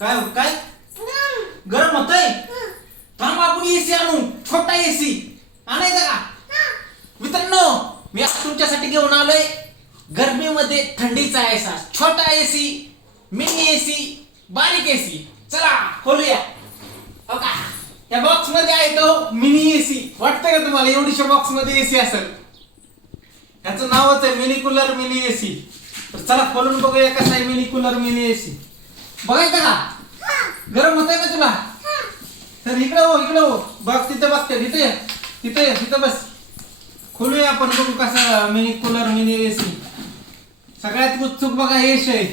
काय काय गरम होतंय? थांब आपण एसी आणू, छोटा एसी आणायचा का? मित्रांनो, मी आज तुमच्यासाठी घेऊन आलोय गरमीमध्ये थंडीचा एहसास, छोटा एसी, मिनी एसी, बारीक एसी. चला खोलूया. हो का? या बॉक्स मध्ये आहे तो मिनी एसी. वाटतंय का तुम्हाला एवढीशा बॉक्स मध्ये एसी असेल? याचं नावच आहे मिनी कूलर मिनी एसी. तर चला खोलून बघूया कसा आहे मिनी कूलर मिनी एसी. बघायचं का? गरम होतंय का तुला? तर इकडे हो बघ, तिथे बघते, तिथे बस. खोलूया आपण, बघू कसा मिनी कूलर मिनी एसी. सगळ्यात उत्सुक बघा यश आहे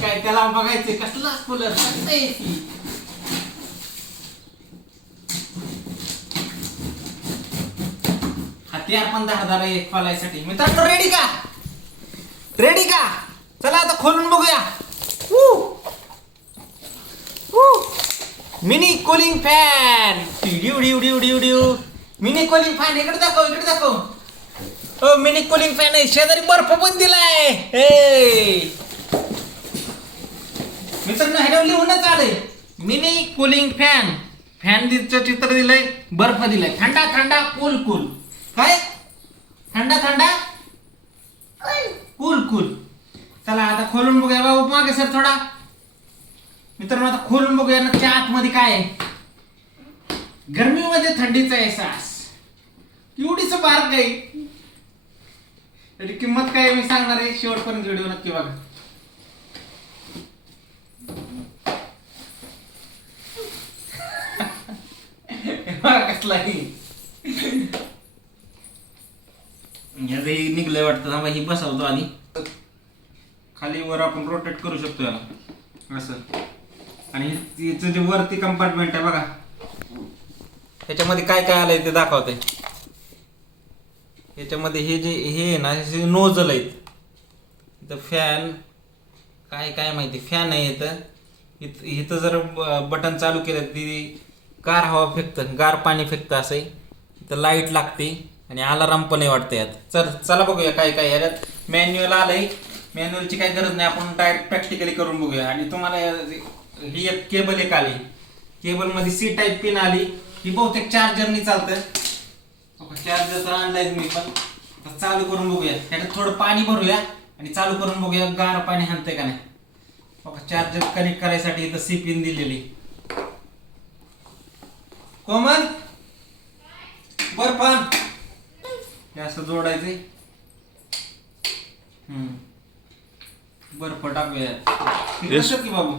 काय, त्याला बघायचे कसला कूलर कसला एसी. हत्यार पण धारदार आहे खोलायसाठी. मित्रांनो रेडी का? चला आता खोलून बघूया. Mini cooling fan. Mini cooling fan इकडे दाखव. मिनी कूलिंग फॅन आहे. शेजारी बर्फ पण दिलाय. मित्रांनो ह्याच्यावर लिहूनच आलंय मिनी कूलिंग फॅन. फॅनचं चित्र दिलंय, बर्फ दिलाय. थंडा कूल. काय? थंडा कूल. चला आता खोलून बघूया. बाबू मागे सर थोडा. मित्रांनो आता खोलून बघूया नक्की आतमध्ये काय आहे. गरमीमध्ये थंडीचा एहसास. एवढीच बारक आहे. त्याची किंमत काय मी सांगणार आहे, शेवटपर्यंत व्हिडिओ नक्की बघा. कसला निघलंय वाटतं. थांबा ही बसवतो आणि खाली वर आपण रोटेट करू शकतो याला असं. आणि हिचं जे वरती कंपार्टमेंट आहे बघा, ह्याच्यामध्ये काय आलंय ते दाखवते. ह्याच्यामध्ये हे आहे ना, हे नोझल आहेत. इथं फॅन काय माहिती, फॅन आहे इथं जर बटन चालू केलं ती गार हवा फेकतं, गार पाणी फेकतं असं. इथं लाईट लागते आणि अलाराम पण वाटतं यात. चला बघूया काय ह्याच्यात. मॅन्युअल आलंय. मॅन्युअलची काही गरज नाही, आपण डायरेक्ट प्रॅक्टिकली करून बघूया. आणि तुम्हाला ही एक केबल आली. केबल मध्ये सी टाईप पिन आली. ही बहुतेक चार्जरनी चालतं. चार्जर तर आणलाय मी पण. चालू करून बघूया. ह्याच्यात थोडं पाणी भरूया आणि चालू करून बघूया गार पाणी हाणतंय का नाही. चार्जर कनेक्ट करायसाठी इथं सी पिन दिलेली. कोमल बर्फ हे असं जोडायचंय. बर्फ टाकूया की बाबू.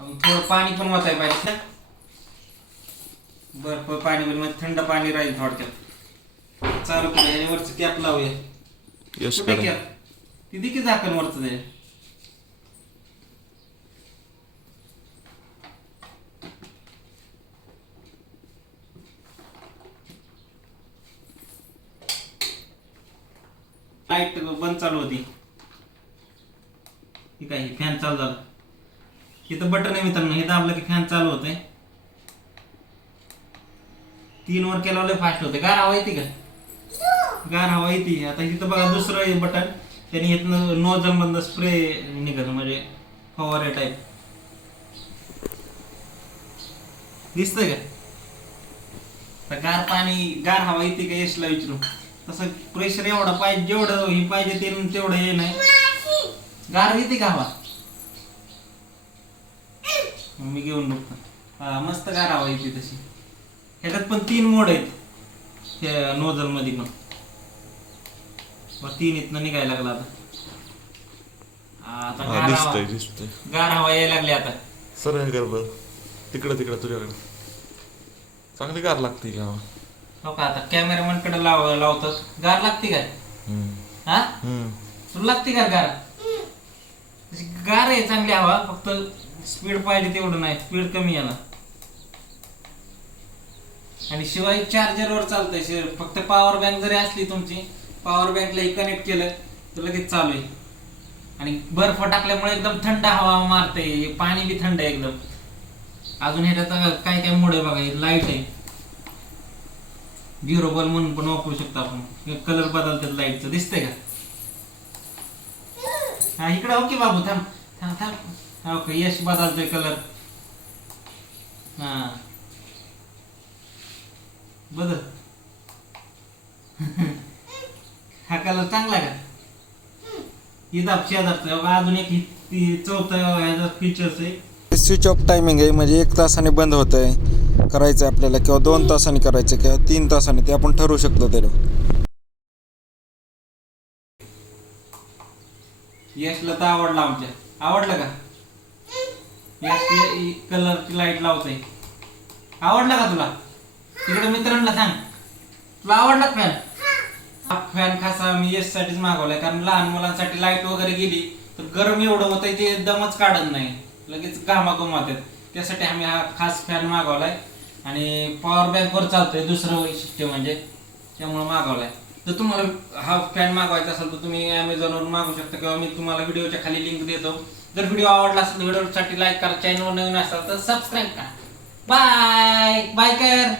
थोडं पाणी पण वाचायला पाहिजे. बर्फ पाणी मध्ये थंड पाणी राहील थोडक्यात. चालू करूया. वरच कॅप लावूया. कॅप ती देखील झाकण वरच दे. लाईट बंद चालू होती. ठीक आहे, फॅन चालू झाला. इथं बटन आहे मित्रांनो, हे दाबलं की फॅन चालू होते. 3 वर केल्यावर फास्ट होते. गार हवा येते का? गार हवा येते. आता इथं बघा दुसरं बटन, त्याने इथनं नोझल मधनं स्प्रे निघत, म्हणजे फवारे टाईप दिसतंय का? गार पाणी गार हवा येते का यशला विचारू. तसं प्रेशर एवढं पाहिजे, जेवढं हे पाहिजे तेवढं हे नाही. गार येते का हवा? मी घेऊन बघतो. हा मस्त गार हवा येते तशी. ह्याच्यात पण 3 मोड आहेत त्या नोझल मध्ये पण. 3 इथनं निघायला लागला आता. गार हवा यायला लागली आता. सर तिकडे तुझ्याकडे चांगली गार लागते का हवा? हो का? आता कॅमेरामॅन कडे लावतो. गार लागते काय? हा तुला लागते का गार? गार आहे चांगली हवा, फक्त स्पीड पाहिजे तेवढं नाही. स्पीड कमी आहे ना. आणि शिवाय चार्जरवर चालतंय. फक्त पॉवर बँक जरी असली तुमची, पॉवर बँकला कनेक्ट केलं तर लगेच चालू आहे. आणि बर्फ टाकल्यामुळे एकदम थंड हवा मारते. पाणी बी थंड आहे एकदम. अजून ह्याच्यात काय मोड आहे बघा. लाईट आहे, ड्युरेबल म्हणून पण वापरू शकतो आपण. कलर बदलतात लाईटचं, दिसतंय का? हा इकडे ओके बाबू, थांब थांब थांब. ओके, यश बदलतोय कलर. हा बदल. हा कलर चांगला का? इथं शेजारचा अजून एक चौथा फीचर्स आहे. स्विच ऑफ टायमिंग आहे, म्हणजे 1 तासाने बंद होत आहे करायचं आपल्याला, किंवा 2 तासांनी करायचं, किंवा 3 तासांनी, ते आपण ठरवू शकतो. त्याला यशला तर आवडला आमच्या. आवडलं का? यश कलरची लाईट लावतोय. आवडला का तुला? तिकडे मित्रांना सांग तुला आवडला फॅन. हा फॅन खास आम्ही यश साठीच मागवलाय, कारण लहान मुलांसाठी लाईट वगैरे गेली तर गरम एवढं होतंय ते दमच काढत नाही, लगेच घामाघूम होतात. त्यासाठी आम्ही हा खास फॅन मागवलाय आणि पॉवर बँक वर चालतोय, दुसरं वैशिष्ट्य म्हणजे, त्यामुळे मागवलाय. जर तुम्हाला हा फॅन मागवायचा असेल तर तुम्ही अमेझॉनवरून मागू शकता, किंवा मी तुम्हाला व्हिडिओच्या खाली लिंक देतो. जर व्हिडिओ आवडला असेल तर व्हिडिओसाठी लाईक करा, चॅनलवर नवीन असाल तर सबस्क्राईब करा. बाय बाय कर.